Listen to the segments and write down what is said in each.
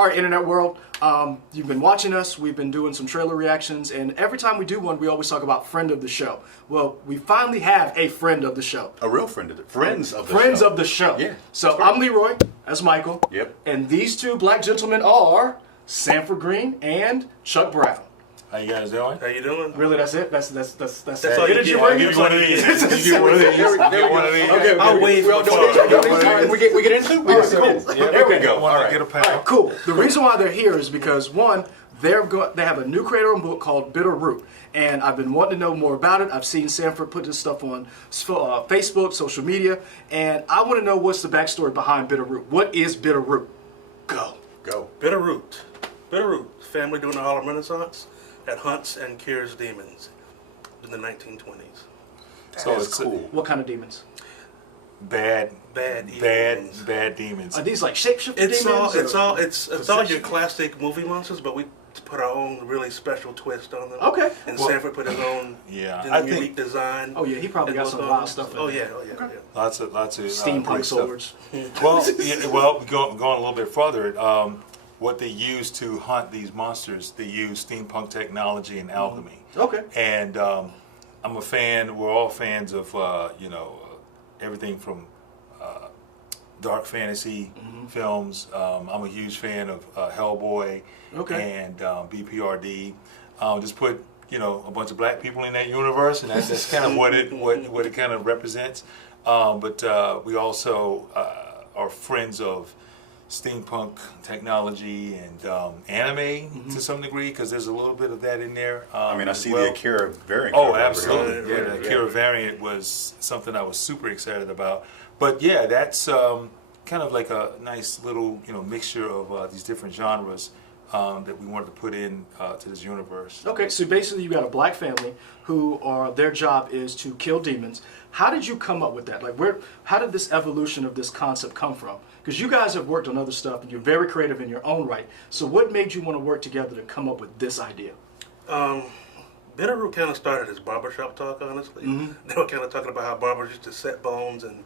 All right, internet world, you've been watching us. We've been doing some trailer reactions, and every time we do one, we always talk about friend of the show. Well, we finally have a friend of the show. A real friend of the friends of the show. Friends of the show. Yeah. So I'm Leroy. That's Michael. Yep. And these two black gentlemen are Sanford Green and Chuck Brown. How you guys doing? How you doing? Really, that's it? That's all you get. I'll give you one of these. You get one of these. You get one of these. Okay, I'll wave We get into it? cool. There we go. All right. Get a All right, pound. cool. The reason why they're here is because, one, they have a new creator-owned book called Bitter Root. And I've been wanting to know more about it. I've seen Sanford put this stuff on Facebook, social media. And I want to know what's the backstory behind Bitter Root. What is Bitter Root? Go. Bitter Root. Family during the Harlem Renaissance that hunts and cures demons in the 1920s. So it's cool. What kind of demons? Bad demons. Are these like shapeshifter It's demons? it's all your classic movie monsters, but we put our own really special twist on them. Okay. And Well, Sanford put his own unique design. Oh yeah, he probably got some wild stuff in Oh there. yeah. Lots of Steampunk great stuff. swords. Well, going a little bit further, what they use to hunt these monsters, they use steampunk technology and alchemy. Okay. And I'm a fan. We're all fans of everything from dark fantasy films. I'm a huge fan of Hellboy and BPRD. Just put a bunch of black people in that universe, and that's kind of what it kind of represents. But we also are friends of steampunk technology and anime to some degree, because there's a little bit of that in there. I mean, I see the Akira variant. Oh, absolutely. Yeah, the Akira variant was something I was super excited about. But yeah, that's kind of like a nice little mixture of these different genres that we wanted to put in to this universe. Okay, so basically you got a black family who their job is to kill demons. How did you come up with that? Like, how did this evolution of this concept come from? Because you guys have worked on other stuff and you're very creative in your own right. So what made you want to work together to come up with this idea? Bitter Root kind of started as barbershop talk, honestly. They were kind of talking about how barbers used to set bones and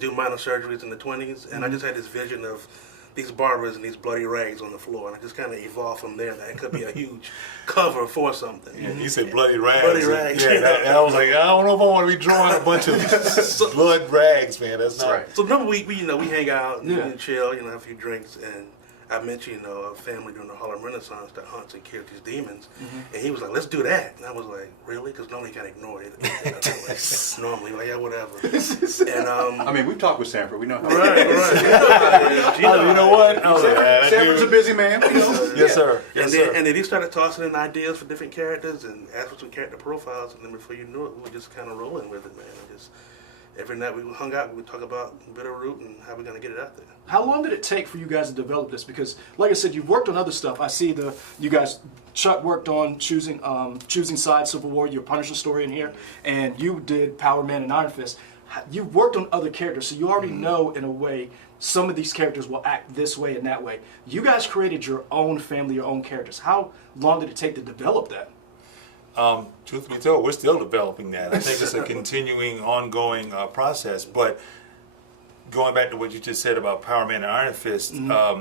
do minor surgeries in the 20s. And I just had this vision of these barbers and these bloody rags on the floor, and I just kind of evolved from there. That it could be a huge cover for something. Yeah, you said bloody rags. Bloody rags. Yeah, I was like, I don't know if I want to be drawing a bunch of blood rags, man. That's not right. So remember, we hang out, Yeah. and chill, have a few drinks, and I mentioned a family during the Harlem Renaissance that hunts and kills these demons, and he was like, "Let's do that." And I was like, "Really?" Because normally he kind of ignored it. Normally, like, yeah, whatever. And I mean, we've talked with Sanford. We know how. right. You know what? Sanford's a busy man. Yes, sir. And then he started tossing in ideas for different characters and asked for some character profiles, and then before you knew it, we were just kind of rolling with it, man. And just every night we hung out, we would talk about Bitter Root and how we're gonna get it out there. How long did it take for you guys to develop this? Because, like I said, you've worked on other stuff. I see you guys. Chuck worked on choosing sides, Civil War, your Punisher story in here, and you did Power Man and Iron Fist. You've worked on other characters, so you already know in a way some of these characters will act this way and that way. You guys created your own family, your own characters. How long did it take to develop that? Truth be told, we're still developing that. I think it's a continuing, ongoing process. But going back to what you just said about Power Man and Iron Fist, I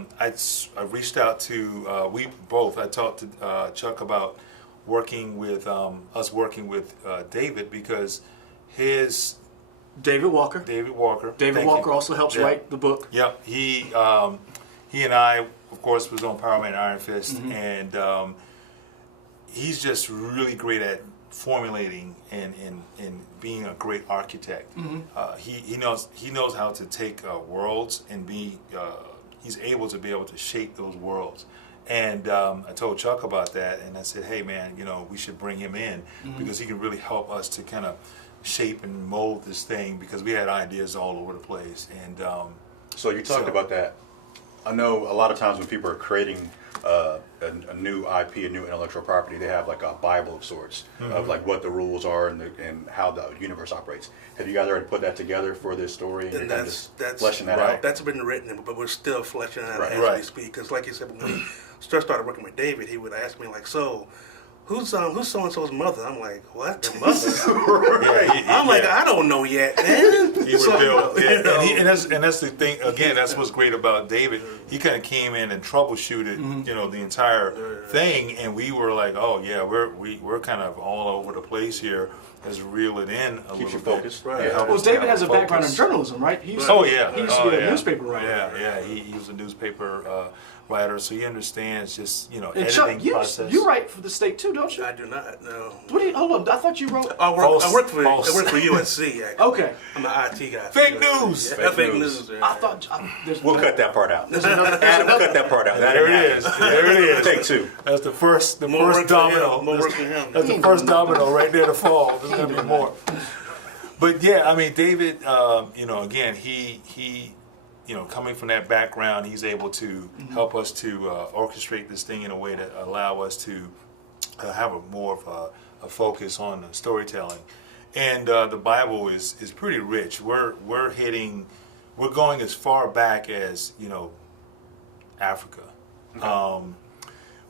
reached out to I talked to Chuck about working with David, because his David Walker. David Walker Also helps write the book. Yep. He and I, of course, was on Power Man and Iron Fist, and he's just really great at formulating and being a great architect. He knows how to take worlds and he's able to shape those worlds. And I told Chuck about that, and I said, hey man, we should bring him in because he can really help us to kind of shape and mold this thing, because we had ideas all over the place. And so you talked about that. I know a lot of times when people are creating a new IP, a new intellectual property, they have like a Bible of sorts of like what the rules are and how the universe operates. Have you guys already put that together for this story and that's fleshing that out? That's been written, but we're still fleshing it out as we speak. Because like you said, when we started working with David, he would ask me like, so who's so-and-so's mother? I'm like, what? Their mother? I'm like, I don't know yet, man. He revealed, and that's the thing. Again, that's what's great about David. He kind of came in and troubleshooted, the entire thing, and we were like, oh yeah, we're kind of all over the place here. Let's reel it in a Keeps you little focused. bit. Right. Well, David has a background in journalism, right? He used Oh to, yeah, he used to be a newspaper writer. Yeah, he was a newspaper writer, so he understands just And editing Chuck, process. you write for the state too, don't you? I do not know. What do you? Hold on, I thought you wrote. I work for False. USC. Actually. Okay, I'm an IT guy. Fake news. Yeah, Fake fake news. news. Yeah. I thought We'll cut that part out. another- Adam, cut that part out. That There didn't it is. happen. There it is. Take two. That's the first More work for domino. him. More work for him. That's the first domino right there to fall. There's gonna be more. But yeah, I mean, David, again, he coming from that background, he's able to help us to orchestrate this thing in a way that allow us to have more of a focus on the storytelling. And the Bible is pretty rich. We're going as far back as Africa. Okay.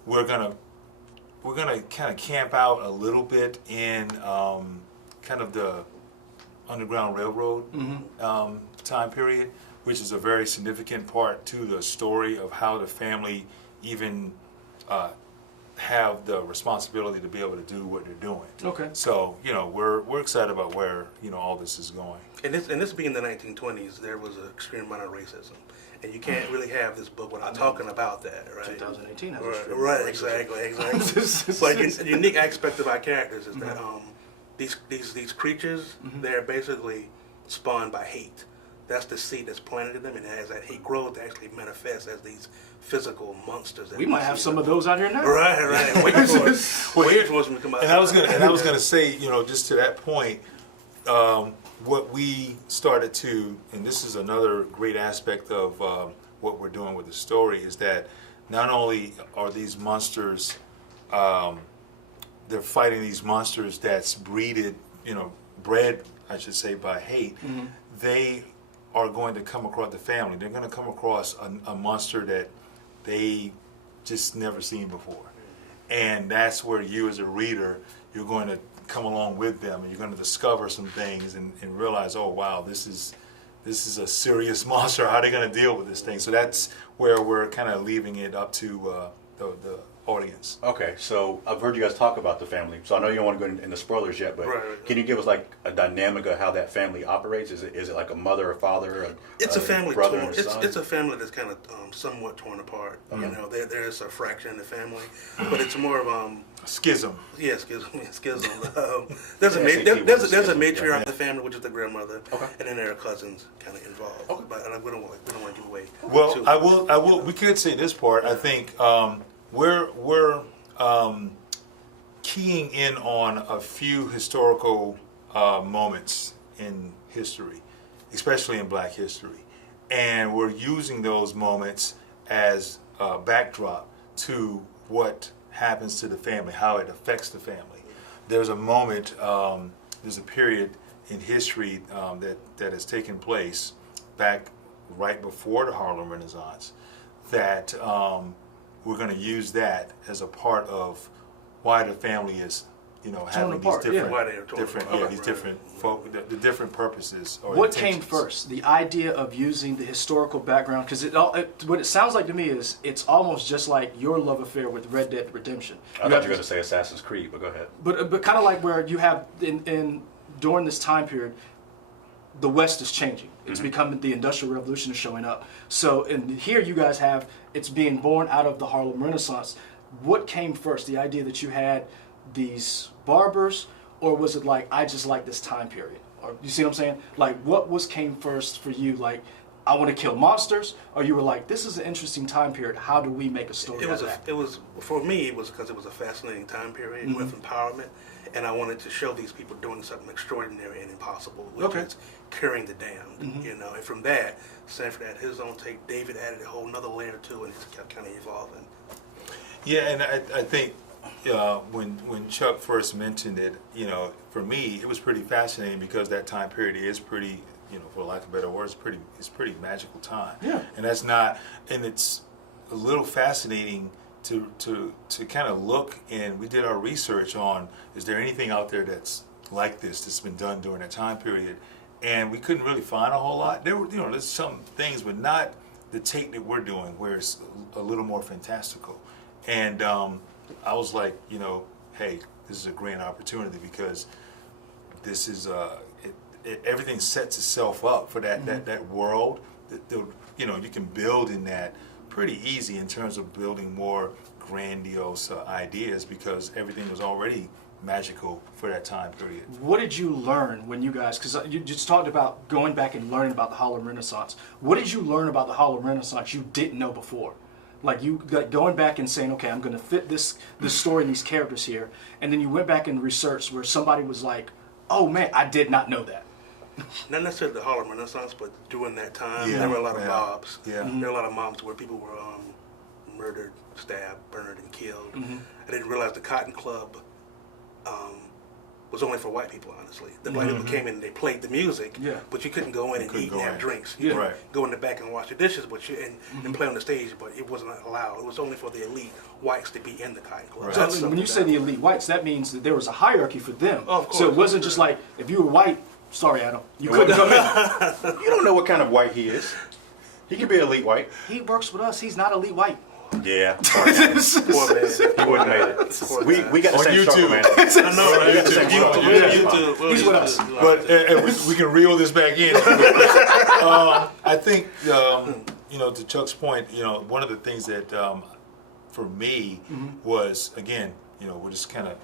We're gonna kind of camp out a little bit in kind of the Underground Railroad time period, which is a very significant part to the story of how the family even have the responsibility to be able to do what they're doing. Okay. So we're excited about where all this is going. And this being the 1920s, there was an extreme amount of racism, and you can't really have this book without talking about that, right? 2018 has a Right, strip. right, exactly. Like a unique aspect of our characters is that these creatures, they're basically spawned by hate. That's the seed that's planted in them, and as that hate grows, they actually manifest as these physical monsters. We might have some of those out here now. Right. Waiting for us to come out. And I was gonna say, just to that point, what we started to, and this is another great aspect of what we're doing with the story, is that not only are these monsters, they're fighting these monsters that's bred, I should say, by hate. They are going to come across the family. They're going to come across a monster that they just never seen before. And that's where you as a reader, you're going to come along with them, and you're going to discover some things and realize, oh wow, this is a serious monster. How are they going to deal with this thing? So that's where we're kind of leaving it up to the audience. Okay, so I've heard you guys talk about the family. So I know you don't want to go into spoilers yet, but can you give us like a dynamic of how that family operates? Is it like a mother or father? It's a family brother torn. and a son? It's a family that's kind of somewhat torn apart. There is a fracture in the family, but it's more of Schism. yeah, schism. There's SAT a matriarch of the family, which is the grandmother, Okay. and then there are cousins kind of involved. Okay. But we don't want to give away. Well, too I much. will. We could say this part. I think we're keying in on a few historical moments in history, especially in Black history, and we're using those moments as a backdrop to what happens to the family, how it affects the family. There's a moment, there's a period in history that has taken place back right before the Harlem Renaissance that we're going to use that as a part of why the family is, having apart, these different, Why they are torn apart. these different the different purposes. Or What came intentions. first? The idea of using the historical background, because what it sounds like to me is it's almost just like your love affair with Red Dead Redemption. I thought you were going to say Assassin's Creed, but go ahead. But kind of like where you have during this time period, the West is changing. It's becoming, the Industrial Revolution is showing up. So here you guys have, it's being born out of the Harlem Renaissance. What came first? The idea that you had these barbers, or was it like, I just like this time period? Or you see what I'm saying? Like, what came first for you? Like, I want to kill monsters, or you were like, this is an interesting time period. How do we make a story out of that? It was for me. It was because it was a fascinating time period with empowerment, and I wanted to show these people doing something extraordinary and impossible, which is curing the damned. And from that, Sanford had his own take. David added a whole nother layer to it, and it kept kind of evolving. Yeah, and I think when Chuck first mentioned it, for me it was pretty fascinating because that time period is pretty, for lack of better words, it's pretty magical time. Yeah. And it's a little fascinating to kind of look, and we did our research on, is there anything out there that's like this that's been done during that time period, and we couldn't really find a whole lot. There were, there's some things, but not the take that we're doing, where it's a little more fantastical. And I was like, hey, this is a grand opportunity, because this is everything sets itself up for that world. You can build in that pretty easy in terms of building more grandiose ideas, because everything was already magical for that time period. What did you learn when you guys, because you just talked about going back and learning about the Harlem Renaissance. What did you learn about the Harlem Renaissance you didn't know before? Like you going back and saying, okay, I'm going to fit this story and these characters here, and then you went back and researched where somebody was like, oh man, I did not know that. Not necessarily the Harlem Renaissance, but during that time, Yeah, there were a lot of yeah, mobs. yeah. There were a lot of mobs where people were murdered, stabbed, burned, and killed. I didn't realize the Cotton Club was only for white people, honestly. The black people came in and they played the music, but you couldn't go in and eat and have drinks. You could go in the back and wash the dishes, but and play on the stage, but it wasn't allowed. It was only for the elite whites to be in the Cotton Club. Right. So when you say the elite whites, that means that there was a hierarchy for them. Oh, of course. So it wasn't just like, if you were white, sorry, Adam, you couldn't come in. You don't know what kind of white he is. He could be elite white. He works with us. He's not elite white. Yeah. Poor man. He wouldn't have made it. We got the On same YouTube. struggle, man. I know, right? We got the same struggle. YouTube. He's with us. But we can reel this back in. I think, to Chuck's point, one of the things that for me was, again, we're just kind of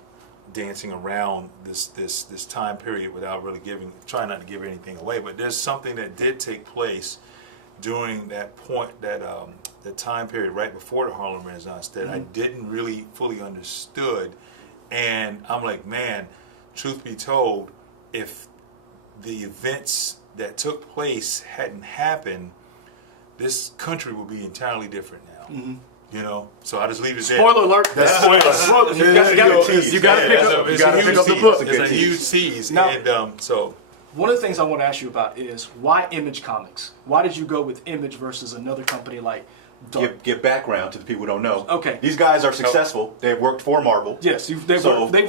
dancing around this time period without really trying not to give anything away. But there's something that did take place during that point, the time period right before the Harlem Renaissance, that I didn't really fully understood. And I'm like, man, truth be told, if the events that took place hadn't happened, this country would be entirely different now. So I just leave it there. Spoiler alert. That's spoiler. You got to pick up the book. It's a huge tease. Now, And so one of the things I want to ask you about is, why Image Comics? Why did you go with Image versus another company like Dark? Give background to the people who don't know. Okay. These guys are successful. They've worked for Marvel. Yes, they've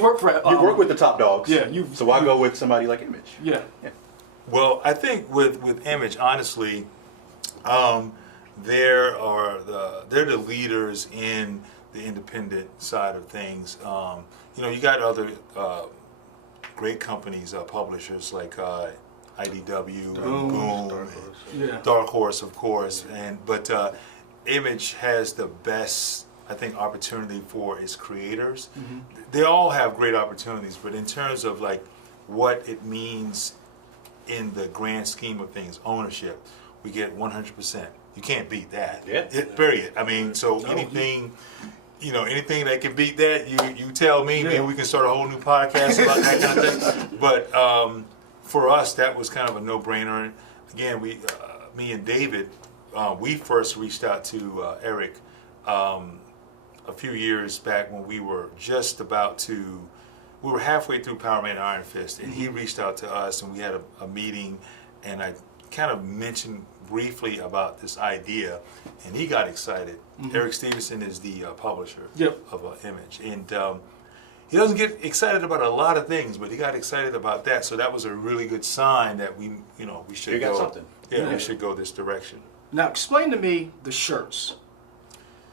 worked for. You work with the top dogs. Yeah. So why go with somebody like Image? Yeah. Well, I think with Image, honestly, they're the leaders in the independent side of things. You got other great companies, publishers like IDW, Boom, Dark Horse, of course, but Image has the best, I think, opportunity for its creators. They all have great opportunities, but in terms of like what it means in the grand scheme of things, ownership, we get 100%. You can't beat that. Yeah. Period. I mean, so anything that can beat that, you tell me, man, we can start a whole new podcast about that kind of thing. But for us, that was kind of a no-brainer. Again, me and David, we first reached out to Eric a few years back when we were we were halfway through Power Man Iron Fist, and he reached out to us, and we had a meeting, and I kind of mentioned briefly about this idea, and he got excited. Eric Stevenson is the publisher of Image, and he doesn't get excited about a lot of things, but he got excited about that. So that was a really good sign that we should go something. Yeah, we should go this direction. Now, explain to me the shirts,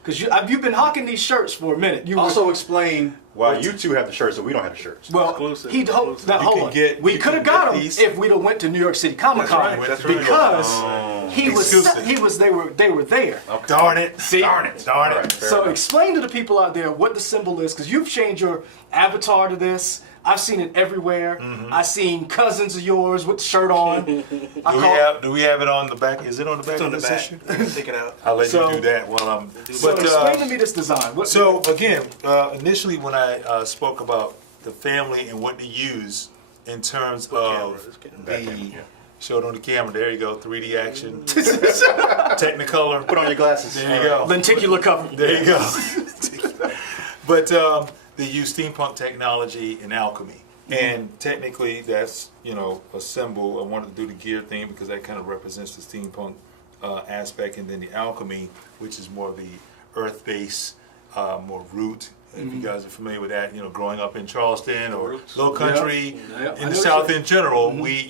because you've been hawking these shirts for a minute. You also explain why you two have the shirts and we don't have the shirts. Well, Exclusive. hold on. We could have get got them these. if we'd have went to New York City Comic Con, That's right. because they were there. Okay. Darn it! See? Darn it! Right, So explain to the people out there what the symbol is, because you've changed your avatar to this. I've seen it everywhere. I've seen cousins of yours with the shirt on. Do we have it on the back? Is it on the back It's on of the this back. issue? You can take it out. I'll let So- you do that while I'm. So explain to me this design. So again, initially when I spoke about the family and what to use in terms of the show it on the camera. There you go, 3D action, Technicolor. Put on your glasses. There you go. Lenticular cover. There you go. But they use steampunk technology and alchemy. And technically that's, a symbol. I wanted to do the gear thing because that kind of represents the steampunk aspect, and then the alchemy, which is more of the earth-based more root. If you guys are familiar with that, growing up in Charleston or Roots. Low Country, Yep. in the South in general, we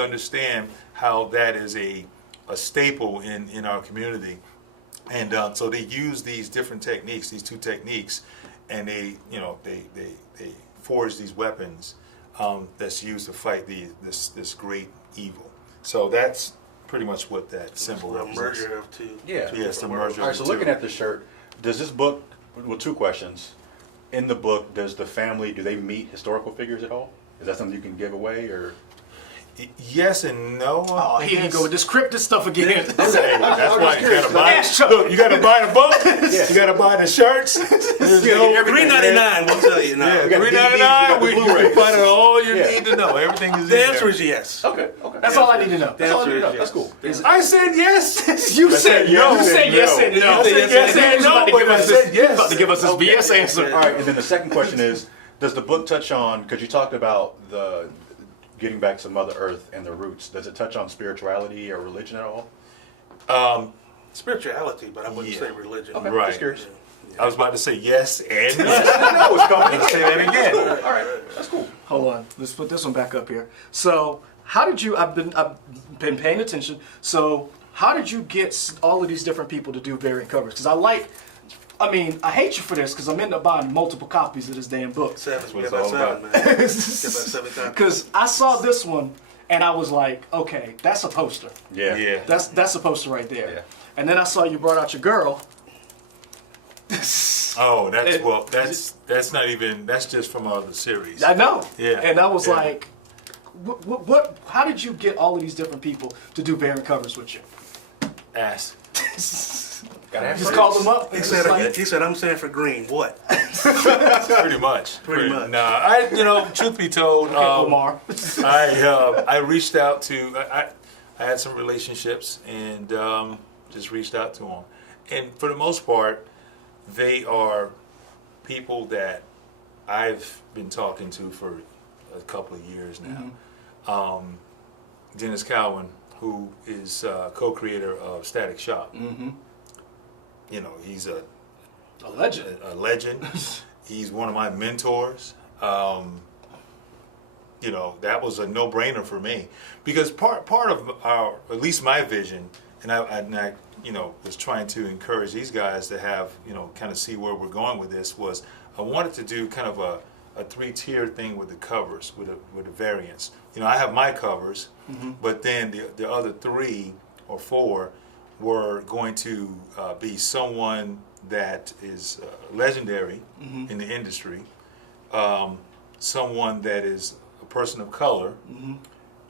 understand how that is a staple in our community, and so they use these different techniques, these two techniques, and they forge these weapons that's used to fight this great evil. So that's pretty much what that symbol A represents. merger of two. Yeah. Yes, the different merger. All right, so looking at the shirt, does this book, well, two questions. In the book, do they meet historical figures at all? Is that something you can give away, or? Yes and no. Oh, I here you guess. go with this cryptic stuff again. Hey, that's why you gotta buy. Ask Chuck. Look, you gotta buy the book. You gotta buy the shirts. There's no $3.99. We'll tell you now. Yeah, We got the $3.99. DVDs, we got the You can Blu-rays. find out all you Yeah. need to know. Everything is in The answer there. is yes. Okay. That's all I need to know. That's all I need to know. Yes. That's cool. I said yes. You said yes, no. You said yes and no. I said yes and no, but I said yes. About to give us this Okay. BS answer. All right, and then the second question is, does the book touch on, because you talked about the getting back to Mother Earth and the roots, does it touch on spirituality or religion at all? Spirituality, but I wouldn't Yeah. say religion. Okay, Right. just curious. I was about to say yes and no. No, it's coming. Say that again. All right, that's cool. Hold on. Let's put this one back up here. So, how did you? I've been paying attention. So, how did you get all of these different people to do variant covers? Because I hate you for this because I'm ending up buying multiple copies of this damn book. Seven. what Get it's about all seven, about. man. Get about 7 times. Because I saw this one and I was like, okay, that's a poster. Yeah. Yeah. That's a poster right there. Yeah. And then I saw you brought out your girl. Oh, that's not even. That's just from the series. I know. Yeah. And I was Yeah. like, what? How did you get all of these different people to do variant covers with you? Ass. Gotta have Just friends. call them up. He and said, just like, he said, I'm Sanford Green. What? Pretty much. Pretty much. Nah, truth be told, Omar. I reached out to. I had some relationships and just reached out to them, and for the most part, they are people that I've been talking to for a couple of years now. Dennis Cowan, who is co-creator of Static Shock. He's a legend. a legend. He's one of my mentors. That was a no-brainer for me because part of our, at least my vision, and I was trying to encourage these guys to have, kind of see where we're going with this, was I wanted to do kind of a 3-tier thing with the covers, with the variants. I have my covers, but then the other 3 or 4 were going to be someone that is legendary in the industry, someone that is a person of color,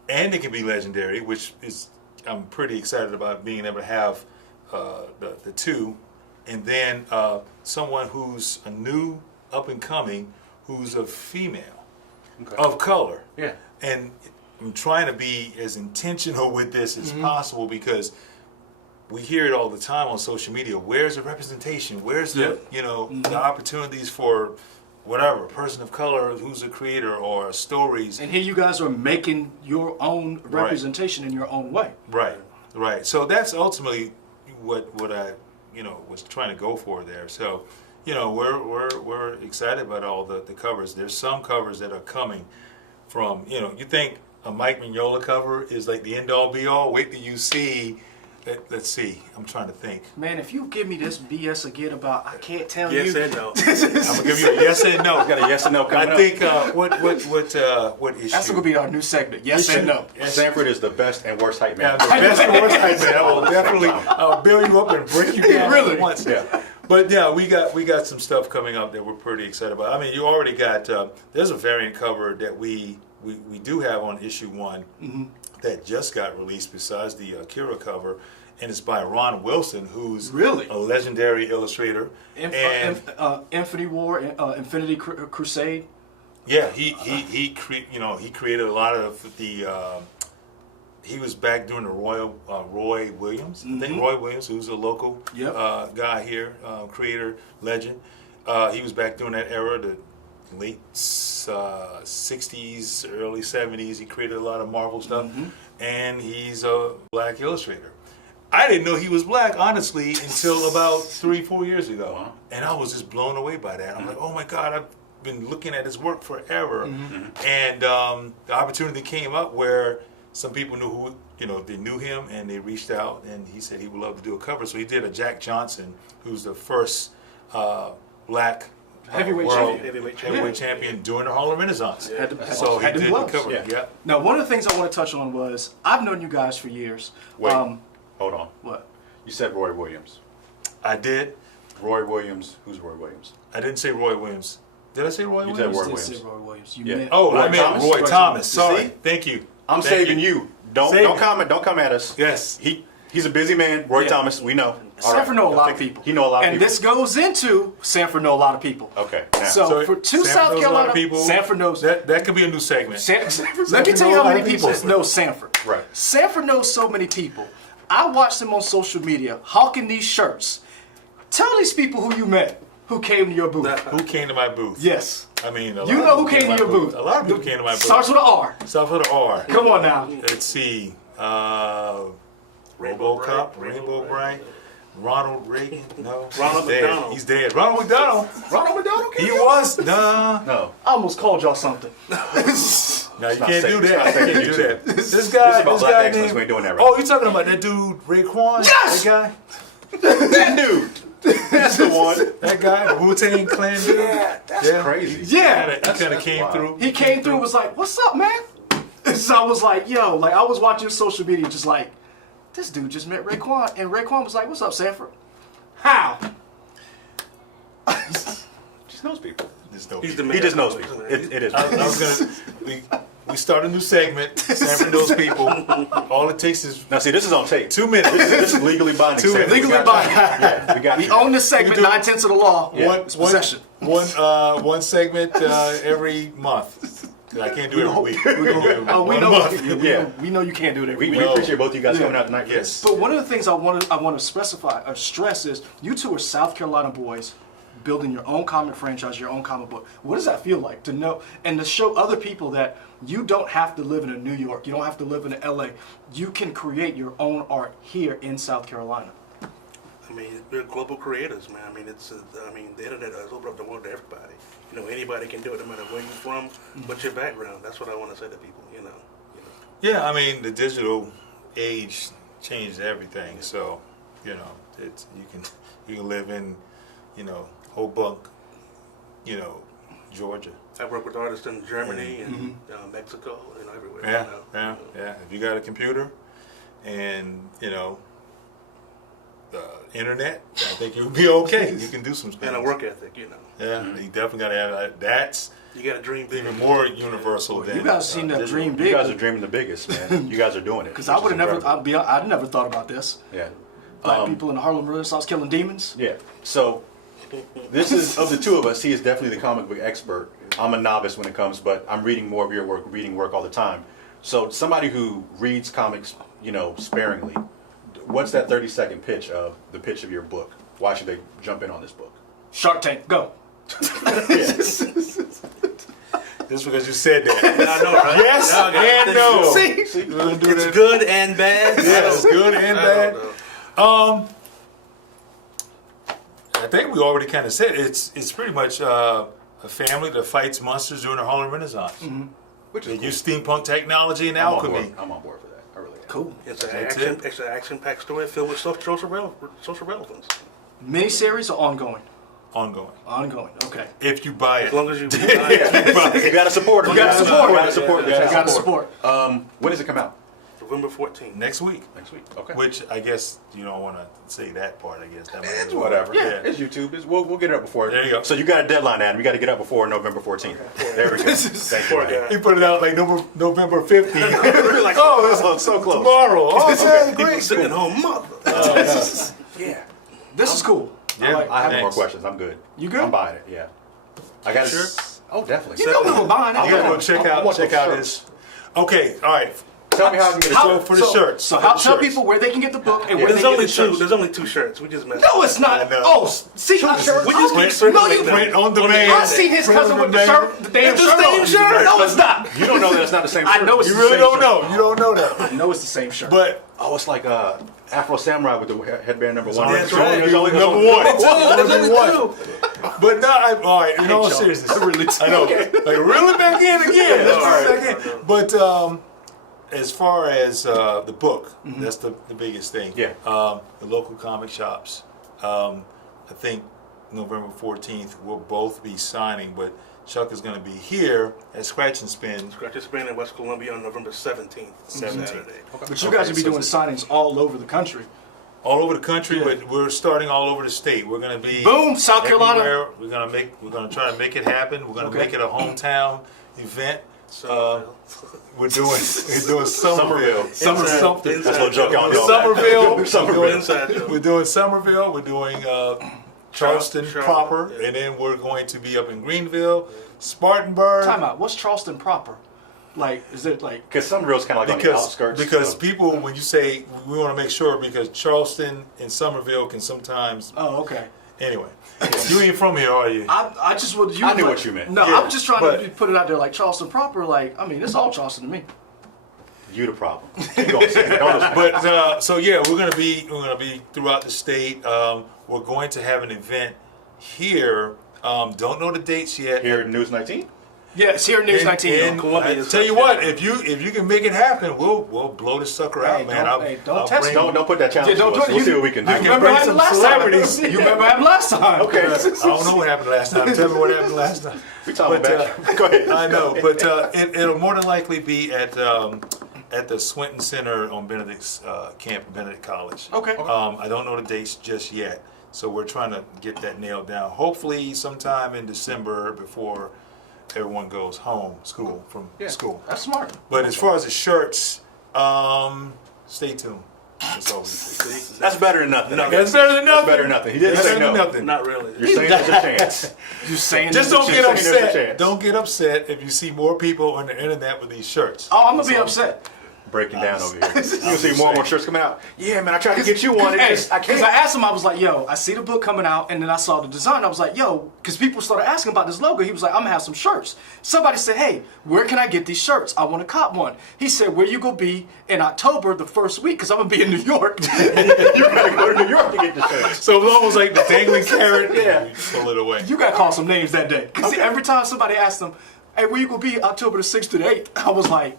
and it can be legendary, which is I'm pretty excited about being able to have the 2, and then someone who's a new up and coming, who's a female of color. Yeah. And I'm trying to be as intentional with this as possible because we hear it all the time on social media. Where's the representation? Where's the the opportunities for whatever person of color who's a creator or stories? And here you guys are making your own representation in your own way. Right. So that's ultimately what I was trying to go for there. So we're excited about all the covers. There's some covers that are coming from you think a Mike Mignola cover is like the end all be all. Wait till you see. Let's see. I'm trying to think. Man, if you give me this BS again about I can't tell Yes you. and no. I'm gonna give you a yes and no. Got a yes and no coming I up. think what issue? That's gonna be our new segment. Yes and no. Sanford is the best and worst hype Yeah, man. the best and worst hype man. I will definitely I'll build you up and break you down Really? at once. Yeah. But yeah, we got some stuff coming up that we're pretty excited about. I mean, you already got there's a variant cover that we do have on issue 1 that just got released besides the Akira cover, and it's by Ron Wilson, who's Really? a legendary illustrator. Infinity Crusade. Yeah, he created a lot of the. He was back during the Roy Williams. I think Roy Williams, who's a local guy here, creator, legend. He was back during that era, the late 60s, early 70s. He created a lot of Marvel stuff, and he's a black illustrator. I didn't know he was black, honestly, until about 3-4 years ago. Wow. And I was just blown away by that. I'm like, oh my God, I've been looking at his work forever. And the opportunity came up where some people knew who, they knew him, and they reached out, and he said he would love to do a cover. So he did a Jack Johnson, who's the first black heavyweight champion during the Harlem Renaissance. So he had them did gloves. the cover. Yeah. Now, one of the things I want to touch on was I've known you guys for years. Wait, hold on. What? You said Roy Williams. I did. Roy Williams. Who's Roy Williams? I didn't say Roy Williams. Did I say Roy You Williams? said Roy You Williams. said Roy Williams. You Yeah. meant Oh, Roy I meant Thomas? Roy Roy Thomas. Thomas. Sorry. See? Thank you. I'm Thank saving you. Don't Saving. don't come at us. Yes. He's a busy man. Roy Yeah. Thomas. We know. All right. Sanford know a lot of people. He know a lot of and people. this goes into Sanford know a lot of people. Okay. Now. So for two Sanford South knows a lot Carolina of people. Sanford knows. That could be a new segment. Let me tell you know a how lot many of people people. know Sanford. Right. Sanford knows so many people. I watched him on social media hawking these shirts. Tell these people who you met, who came to your booth. Who came to my booth? Yes. I mean, a lot You of know who people came to my your booth. A lot of people came to my booth. Starts with an R. Starts with an R. Come on now. Let's see. RoboCop, Rainbow Bright, Ronald Reagan. No, Ronald he's dead. McDonald. He's dead. Ronald McDonald. Ronald McDonald He was. Nah. No. I almost called y'all something. No, you not can't safe. do It's that. not You safe can't to do do that. too. This This is guy. about This black guy excellence. named. We ain't doing that right. Oh, you're talking about that dude Raekwon? Yes! That guy. That dude. That's the one. That guy. The Wu-Tang Clan dude. That's crazy. Yeah. He kind of came wild. through. He came through and was like, "What's up, man?" So I was like, "Yo," like I was watching social media, just like, this dude just met Raekwon, and Raekwon was like, "What's up, Sanford?" How? Just knows people. Just know He's people. the He man. just knows people. It is. I was gonna. We start a new segment. Sanford knows people. All it takes is Now see, this is on tape. 2 minutes. This is legally binding. Two Sam. minutes. Legally We got binding. time. Yeah, we got We you. own this segment, You do- 9/10 of the law. Yeah. One, It's possession. one segment every month. I can't do it every week. Oh, we One know. month. We know you can't do it every We week. appreciate both of you guys coming out tonight. Yes. But one of the things I want to specify or stress is you two are South Carolina boys building your own comic franchise, your own comic book. What does that feel like to know and to show other people that you don't have to live in New York, you don't have to live in LA. You can create your own art here in South Carolina. I mean, we're global creators, man. I mean, the internet has opened up the world to everybody. Anybody can do it, no matter where you're from, what's your background. That's what I want to say to people. Yeah, I mean the digital age changed everything. So, it's you can live in, Hoboken, Georgia. I work with artists in Germany and Mexico and everywhere. Yeah. If you got a computer and the internet, I think you'll be okay. You can do some stuff. And a work ethic, Yeah, you definitely got to have that. That's You got to dream big. even more universal than You guys seem to digital. dream You big. guys are dreaming the biggest, man. You guys are doing it. Because I would have which is never, incredible. I'd never thought about this. Yeah. Black people in the Harlem Renaissance killing demons. Yeah. So this is of the two of us. He is definitely the comic book expert. I'm a novice when it comes, but I'm reading more of your work, reading work all the time. So somebody who reads comics, sparingly, what's that 30-second pitch of the pitch of your book? Why should they jump in on this book? Shark Tank, go. Just because you said that. I know, right? Yes Now I gotta and think. no. See? We're gonna do It's that. good and bad. Yes, good and I bad. don't know. I think we already kind of said it's pretty much a family that fights monsters during the Harlem Renaissance. Which They is use steampunk technology and cool. alchemy. I'm on board for that. I really am. Cool. It's an That's action. it. It's an action-packed story filled with social relevance. Miniseries or ongoing? Ongoing. Ongoing, okay. If you buy As it. long as you. You got to support him. You gotta support. You got to support. You gotta support. When does it come out? November 14th. Next week. Next week. Okay. Which I guess you don't want to say that part. I guess that might It's as well. whatever. Yeah. It's YouTube. We'll get it up before. There you go. So you got a deadline, Adam. You got to get up before November 14th. There we go. Thank you. Poor man. guy. He put it out like November 15th. Oh, it's so close. Tomorrow. Oh, okay, People great. sitting at home, mother. Yeah. This is cool. Yeah. like I have no more Thanks. questions. I'm good. You good? I'm buying it. Yeah. I got Sure? Oh, definitely. You know we were buying it. You gotta go check I want out those his. Okay, all right. Tell me how I can get a How- shirt. for the shirts. So For how the tell shirts. people where they can get the book and Yeah. where There's they only get the two. shirts. There's only two shirts. We just messed. No, it's not. I know. Oh, see, We just keep Print circulating them. print on demand. I seen his cousin with the shirt, the damn It's the shirt. same on. shirt. No, it's not. You don't know that it's not the same I shirt. know it's You the really same don't shirt. know. You don't know that. I know it's the same shirt. But Oh, it's like Afro Samurai with the headband number 1. That's right. There's only Number one. There's only One. But no, all right. In all seriousness, I know. Like reel it back in again. Let's reel it back in. But as far as the book, that's the biggest thing. Yeah. The local comic shops. I think November 14th we'll both be signing, but Chuck is going to be here at Scratch and Spin. Scratch and Spin in West Columbia on November 17th. Saturday. But you guys will be doing signings all over the country. All over the country, but we're starting all over the state. We're going to be Boom, South Carolina. everywhere. We're going to try to make it happen. We're going to make it a hometown event. We're doing Somerville. Something. That's a little joke on Somerville. We're doing Somerville. We're doing Charleston proper, and then we're going to be up in Greenville, Spartanburg. Time out. What's Charleston proper? Like, is it like? Because Somerville's kind of like on the outskirts. Because people, when you say, we want to make sure, because Charleston and Somerville can sometimes. Oh, okay. Anyway, you ain't from here, are you? I just would. I knew what you meant. No, Yeah, I'm just trying to put it out there like Charleston proper. Like, I mean, it's all Charleston to me. You the problem. Keep going, Sam. But so yeah, we're gonna be throughout the state. We're going to have an event here. Don't know the dates yet. Here at News 19? Yeah, it's here in News 19. And I tell you what, if you can make it happen, we'll blow this sucker out, man. Don't test me. Don't put that challenge don't to us. do it. We'll see what we can do. You remember what happened last celebrities. time? You remember what happened last time? Okay. I don't know what happened last time. Tell me what happened last time. We talking about Go ahead. I know, but it'll more than likely be at the Swinton Center on Benedict's camp, Benedict College. Okay. I don't know the dates just yet, so we're trying to get that nailed down. Hopefully, sometime in December before everyone goes home, school. That's smart. But as far as the shirts, stay tuned. That's all we say. That's better than nothing. That's better than nothing. That's better than nothing. He didn't That's say better than no. nothing. Not really. You're saying there's a chance. You're saying Just there's don't a get chance. There's a upset. chance. Don't get upset if you see more people on the internet with these shirts. Oh, I'm gonna be upset. Breaking down over here. You'll see more and more shirts coming out. Yeah, man, I tried to get you one. I Because can't. I asked him, I was like, yo, I see the book coming out, and then I saw the design. I was like, yo, because people started asking about this logo. He was like, I'm gonna have some shirts. Somebody said, hey, where can I get these shirts? I want to cop one. He said, where you gonna be in October, the first week? Because I'm gonna be in New York. You gotta go to New York to get the shirts. So it was almost like the dangling carrot. Yeah. You pull it away. You gotta call some names that day. Because every time somebody asked him, hey, where you gonna be October the 6th to the 8th? I was like,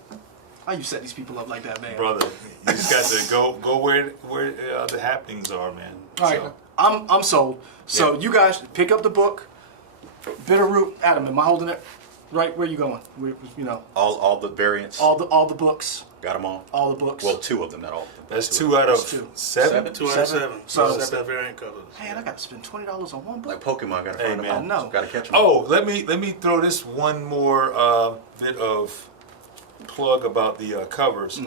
how you set these people up like that, man? Brother, you just got to go where the happenings are, man. All right, So, I'm sold. So you guys pick up the book, Bitterroot. Adam, am I holding it right? Where you going? You know, All the variants. all the books, Got them all. all the books. Well, 2 of them, not all of them. that's 2 out of Two. 7. 2 out of 7. So- 7 variant covers. Man, I got to spend $20 on one book. Like Pokemon, gotta Hey, find man. them all. No. Gotta catch them. Oh, let me throw this one more bit of plug about the covers.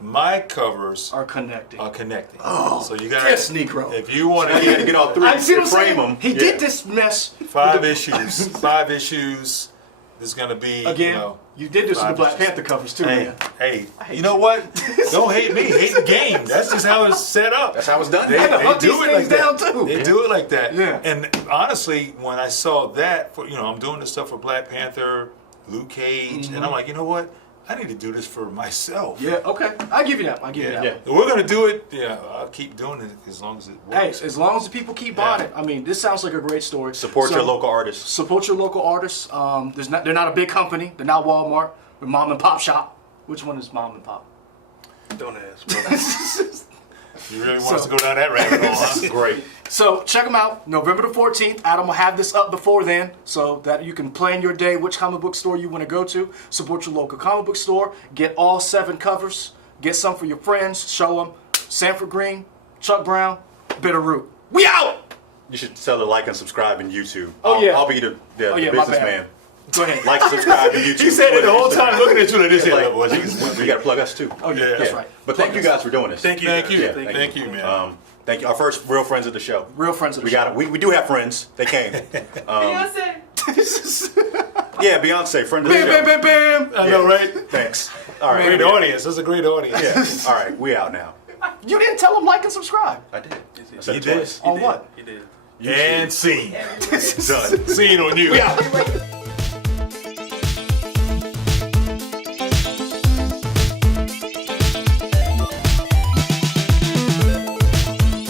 My covers Are connecting. are connecting. Oh, so you got yes, Negro. If you want Now to you gotta get all 3 I see what and I'm frame saying. them. He did this mess 5 issues, 5 issues. There's gonna be again. You know, You did this with the 5 Black issues. Panther covers too, Hey, man. hey, hate you know you. what? Don't hate me. Hate the game. That's just how it's set up. That's how it's done. They, had to they hunt do these it like things down, that. too. They do it like that. Yeah. And honestly, when I saw that, for I'm doing this stuff for Black Panther, Luke Cage, and I'm like, you know what? I need to do this for myself. Yeah, okay. I give you that. I give you that. Yeah. We're gonna do it. Yeah, I'll keep doing it as long as it Hey, works. as long as the people keep buying it. I mean, this sounds like a great story. Support So, your local artists. Support your local artists. They're not a big company. They're not Walmart. They're mom and pop shop. Which one is mom and pop? Don't ask. You really want us to go down that rabbit hole, huh? Great. So check them out. November the 14th. Adam will have this up before then, so that you can plan your day which comic book store you want to go to. Support your local comic book store. Get all 7 covers. Get some for your friends. Show them. Sanford Green, Chuck Brown, Bitterroot. We out. You should tell the like and subscribe in YouTube. Oh, yeah. I'll be the Oh, yeah, my bad. businessman. Go ahead. Like, subscribe in YouTube. He said it the whole time, looking at you like this. Like, Boy, you gotta plug us too. Oh yeah, that's right. But thank you guys for doing this. Thank you. Thank guys. you. Yeah, Thank you, man. Thank you. Our first real friends of the show. Real friends of the We show. got it. We do have friends. They came. Beyonce. Yeah, Beyonce, friend of the Bam, show. bam, bam, bam. I know, right? Thanks. All right. Great audience. That's a great audience. Yeah. All right. We out now. You didn't tell them like and subscribe. I did. I He said it did. twice. On what? He did. And scene. Done. Scene on you. We out. Wait.